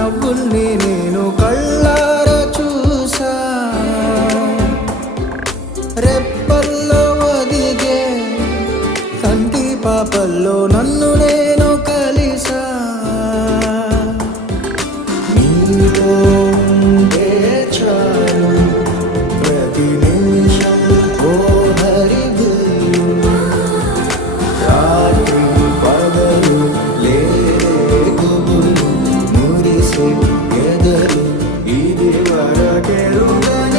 నవ్వుల్ని నేను కళ్ళారా చూసా. రెప్పల్లో వదిగే కంటి పాపల్లో నన్ను నేను కలిసా. నీతో querubín.